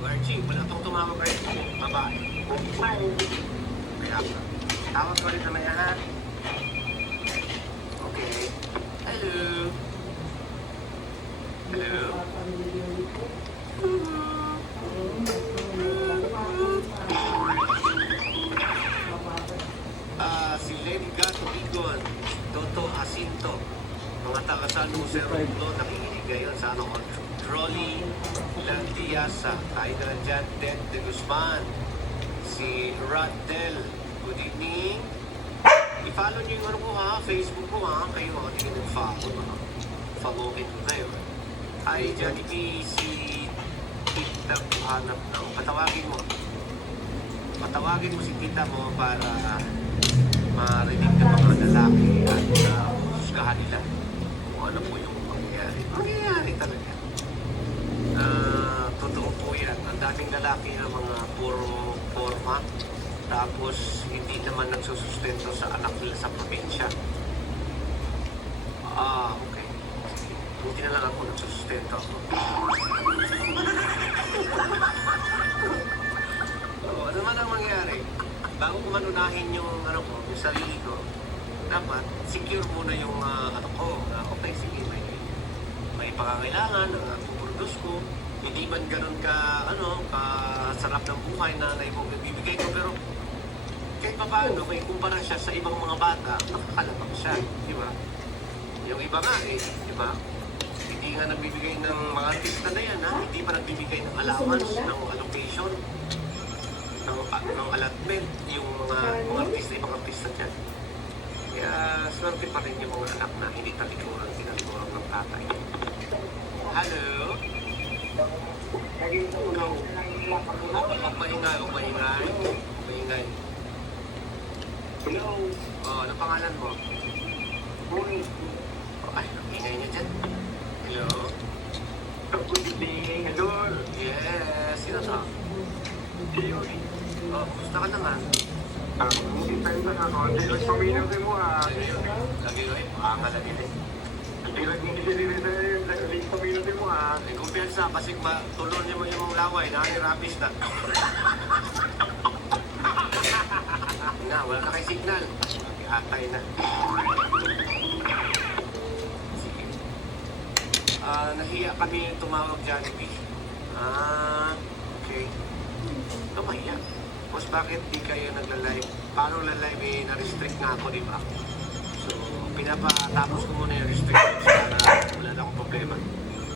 Archie, wala itong tumawag kayo. Babae. Kaya ka. Tawag ko rin na may aha. Okay. Hello. Hello. Si Lady Gato Igon, Toto Jacinto, mga taga San Jose Romlo, nakikinig ngayon sa ano, Trolley Lantiasa, tayo na lang dyan, Ted de Guzman, si Raddel, good evening. I-follow nyo yung ano ko ha, Facebook ko ha, kayo ha, hindi ka nag-follow ha. Follow-in ko kayo. Ay, Johnny P, si Tita hanap na. Patawagin mo. Patawagin mo si Tita mo para marinig ng mga lalaki at husgahan nila kung ano po yung mangyayari. Mangyayari talaga. Totoo po yan. Ang daming lalaki na mga puro forma tapos hindi naman nagsusustento sa anak nila sa probinsya. Okay. Buti na lang ako nagsusustento ako. Ano man ang mangyari? Bago ko man unahin yung ano ko, yung sarili ko, dapat secure muna yung ano ko. Okay, sige, may pangangailangan na puproduce ko. Hindi man ganun ka, ano, sarap ng buhay na naibibigay ko, pero kahit pa paano, may kumpara siya sa ibang mga bata, nakakalabang siya, di ba? Yung iba nga di ba? Hindi nga nagbibigay ng mga artista na yan, ha? Hindi pa nagbibigay ng allowance, ng allocation, ng allotment, yung mga artista, ibang artista dyan. Kaya swerte pa rin yung mga anak na hindi talikuran, tinalikuran ng tatay. Hello? Ikaw? Huwag maingay. Hello? Anong pangalan mo? Boy. Ay, ingay niya dyan. Hello? Good evening. Hello? Yes. Sino to? Theory. Gusto ka naman? Hindi tayo sa ako. Hindi lang pamilya ko mo ha. Lagi ko pangalan nila eh. Hindi lang hindi sila rin pamilya mo ha. Kumpiyansa kasi tulon niya mo yung laway. Nakahirapis na. Wala na kay signal. Atay na. Sige. Nahiya kami tumawag Jollibee. Okay. Ito mahiya. Mas bakit di kayo nagla-live? Paano la-live na-restrict nga ako, di ba? So, pinapatapos ko muna yung restrictions para wala na akong